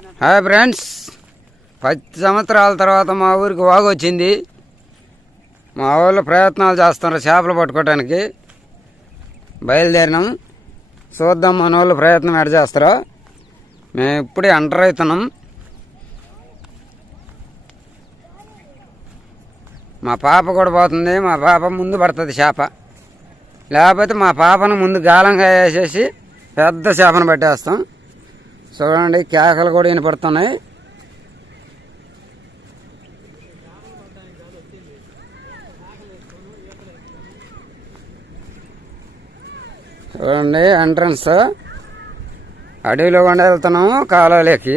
Hi friends. పది సంవత్సరాల తర్వాత మా ఊరికి వాగు వచ్చింది. మా ఊళ్ళో ప్రయత్నాలు చేస్తున్నారు చేపలు పట్టుకోవడానికి బయలుదేరినాం. చూద్దాం మన వాళ్ళు ప్రయత్నం ఎడ చేస్తారో. మేము ఇప్పుడే ఎంటర్ అవుతున్నాం. మా పాప కూడా పోతుంది. మా పాప ముందు పడుతుంది చేప. లేకపోతే మా పాపను ముందు గాలంగా వేసేసి పెద్ద చేపను పట్టేస్తాం. చూడండి కేకలు కూడా వినపడుతున్నాయి. చూడండి ఎంట్రన్స్ అడవిలో కొండ వెళ్తున్నాము కాలువలోకి.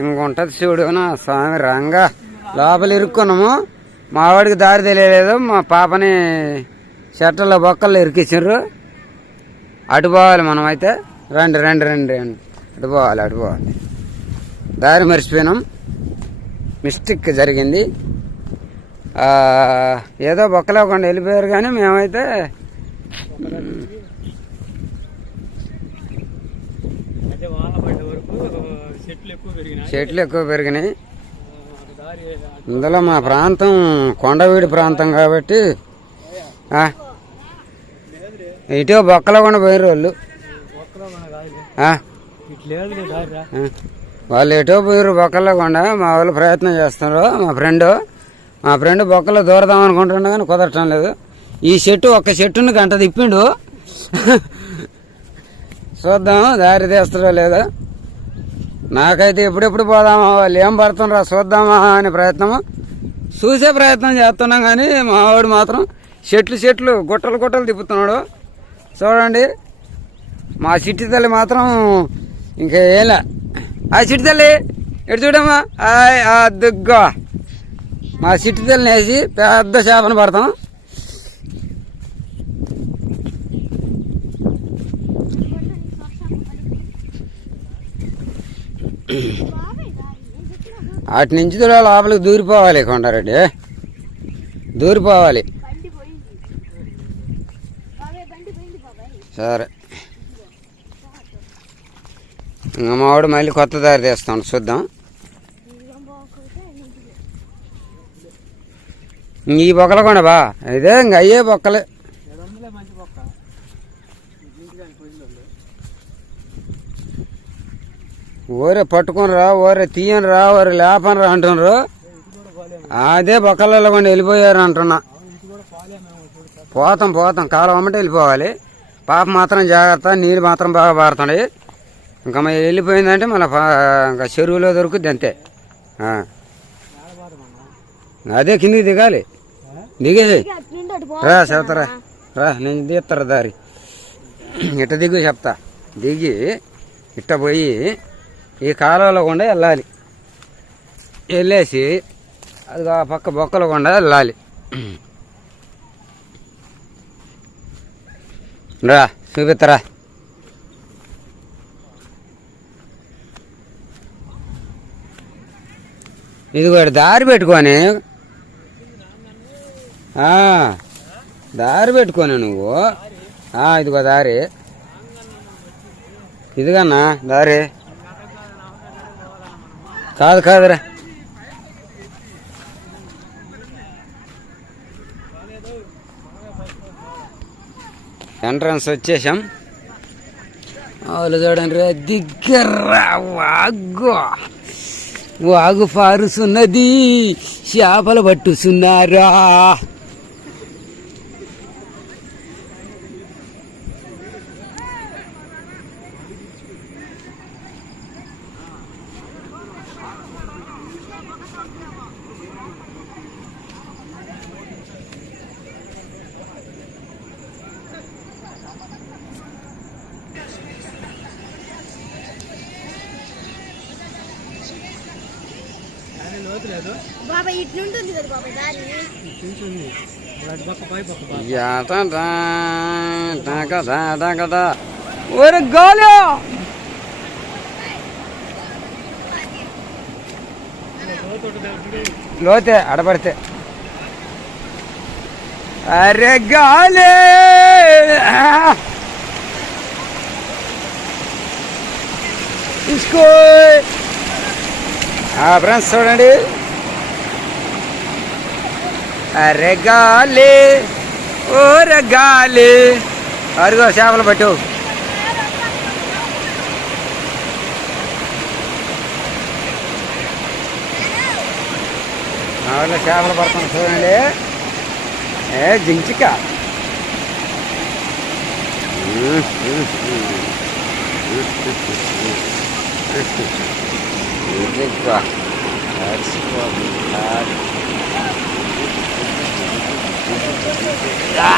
ఇంకొంటది చూడు నా స్వామి రంగా. లోపల ఇరుక్కున్నాము. మా వాడికి దారి తెలియలేదు మా పాపని చెట్టల్లో బొక్కల్లో ఇరికిచ్చారు అటు పోవాలి మనం అయితే రండి రండి రండి రండి. అటు పోవాలి అటు పోవాలి దారి మర్చిపోయినాం. మిస్టేక్ జరిగింది. ఏదో బొక్కలేకుండా వెళ్ళిపోయారు కానీ మేమైతే చెట్లు ఎక్కువ పెరిగినాయి. ఇందులో మా ప్రాంతం కొండవీడి ప్రాంతం కాబట్టి ఇటు బొక్కలో కూడా పోయిన వాళ్ళు వాళ్ళు ఎటో పోయారు బొక్కల్లో కూడా. మా వాళ్ళు ప్రయత్నం చేస్తున్నారు. మా ఫ్రెండ్. మా ఫ్రెండ్ బొక్కలో దూరదాం అనుకుంటున్నా కానీ కుదరటం లేదు. ఈ చెట్టు ఒక్క చెట్టును గంట తిప్పిండు. చూద్దాం దారి తీస్తారో లేదో. నాకైతే ఎప్పుడెప్పుడు పోదామా? వాళ్ళు ఏం పడుతుండ్రా చూద్దామా అనే ప్రయత్నము. చూసే ప్రయత్నం చేస్తున్నాం కానీ మావాడు మాత్రం చెట్లు చెట్లు గుట్టలు గుట్టలు తిప్పుతున్నాడు. చూడండి. మా చిట్టి తల్లి మాత్రం ఇంకా ఏలా? ఆ చిట్టు తల్లి ఎటు చూడమ్మా? ఆయ్ ఆ దుగ్గో. మా చిట్టు తల్లిని వేసి పెద్ద చేపను పడతాం. అటు నుంచి లోపలికి దూరిపోవాలి కొండారెడ్డి. దూరిపోవాలి. సరే. మావాడు మళ్ళీ కొత్త దారి తీస్తాడు చూద్దాం. ఈ బొక్కలు కూడా బా. ఇదే ఇంక అయ్యే బొక్కలే. ఏడు వందలే ఊరే రా ఊరే తీయని ఊరే లేపని రా అంటున్నారు. అదే బొక్కలలో కూడా వెళ్ళిపోయారు అంటున్నా. పోతాం పోతాం. కాలం అమ్మటే వెళ్ళిపోవాలి. పాప మాత్రం జాగ్రత్త నీళ్ళు మాత్రం బాగా పారుతున్నాయి. ఇంకా మరి వెళ్ళిపోయిందంటే మళ్ళీ ఇంకా చెరువులో దొరుకుద్ది అంతే. అదే కిందికి దిగాలి. దిగేది రా చెప్తారా రా. నేను తీస్తారా దారి? ఇట్ట దిగు చెప్తా. దిగి ఇట్ట పోయి ఈ కాలువలో కూడా వెళ్ళాలి. వెళ్ళేసి అది ఆ పక్క బొక్కల కూడా వెళ్ళాలి. రా చూపిస్తారా ఇదిగో ఈడ దారి పెట్టుకొని. దారి పెట్టుకోను నువ్వు. ఇదిగో దారి. ఇదిగన్నా దారి. కాదు కాదురా. ఎంట్రన్స్ వచ్చేసాం. వాళ్ళు చూడండి రా వాగ్గో. వాగు పారుసున్నది చేపలు పట్టుసున్నారా? బాబాయ్ ఇటు నుండి ఉంది కదా బాబాయ్ దారి. ఒరే గాలి! లోతు అడబడితే అరే గాలి! ఆ! ఫ్రెండ్స్ చూడండి రెగాలి ఓ రెగాలి అరుగో చేపలు పట్టు మా చేపలు పడుతుంది చూడండి ఏ జించిక ఇదిగో అలసిపోతుంది. ఆ!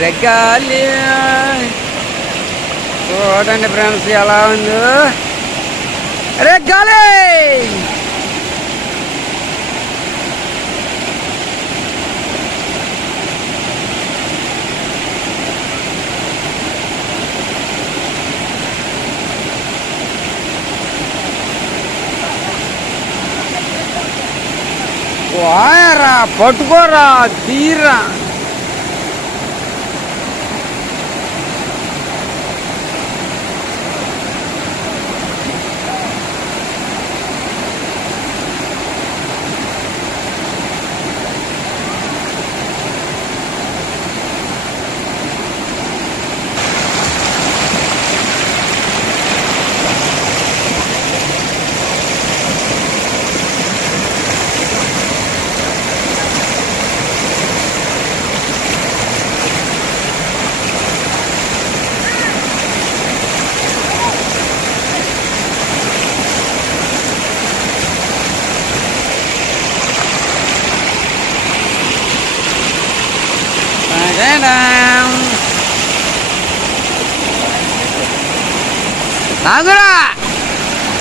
రెగ్గాలి చూడండి ఫ్రెండ్స్ ఎలా ఉందో రెగ్గాలి వాయరా పట్టుకోరా తీరా నాగురా!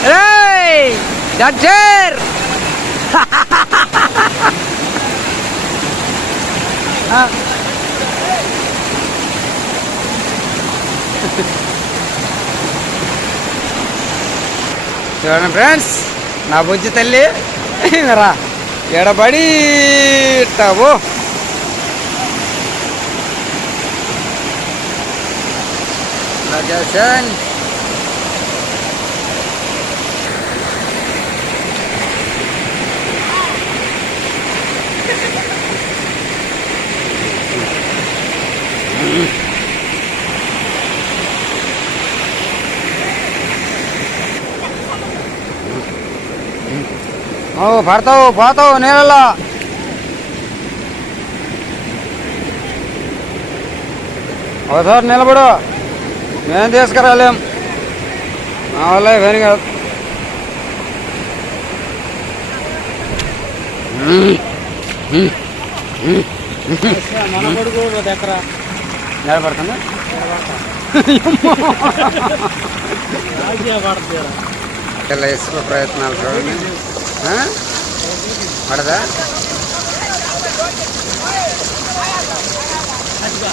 రేయ్ డాక్టర్ చూడండి ఫ్రెండ్స్ నా బుజ్జి తల్లి. రా. ఎడబడి mga Diyosan ಅವು ಬರ್ತಾವು ಬಾತಾವು ನೀರಲ್ಲ ಹೊಸ ನೆಲ ಬಿಡು మేము తీసుకురాలేం? మా వల్ల పని కాదు నిలబడుతుందా ఇలా ఇసుక ప్రయత్నాలు చూడండి. పడదా? Let's go.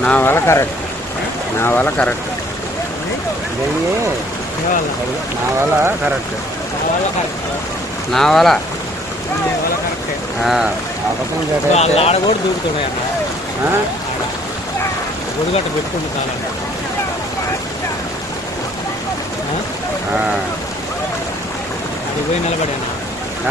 నా వల్ల కరెక్ట్. నా వల్ల కరెక్ట్. నా వల్ల కరెక్ట్. నా ఆ, అబద్ధం? గుడిగట్ట పోయి నిలబడాను నా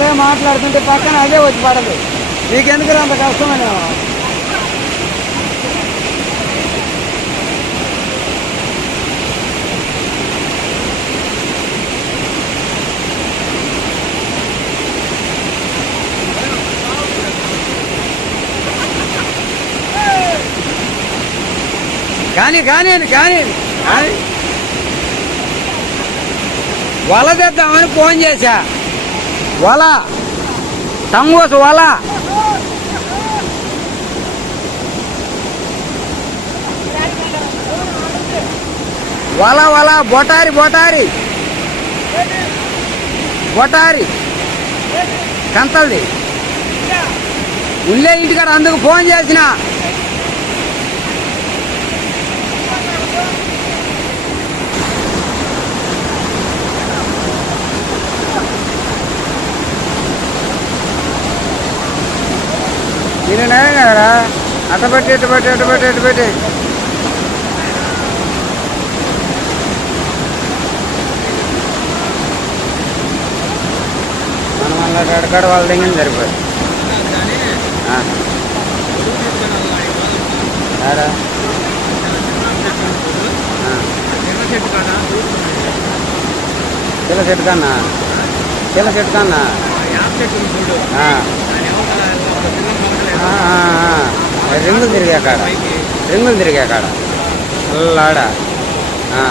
గ్యాప్ మాట్లాడుతుంటే పక్కన అదే వచ్చి పడదు. నీకెందుకు అంత కష్టమని? కానీ కానీ కానీ కానీ. వల తెద్దామని ఫోన్ చేశా. వల. టంగోస్ వల. వల వల బొటారి బొటారి. బొటారి. కంతల్ది. ఉల్లే ఇంటికాడ అందుకు ఫోన్ చేసిన. నేను నేనే కదరా అట్ట పెట్టి ఇటు పెట్టి ఇటు పెట్టి ఇటు పెట్టి. మనం అలా కడకాడ వాళ్ళ దగ్గర సరిపోయి ఆడా? చిల్ల చెట్టు కన్నా చిల్ల చెట్టు కన్నా ఆ. ఆ, ఆ, ఆ. రింగులు తిరిగా కాడ రింగులు తిరిగా కాడ అల్లాడ ఆ.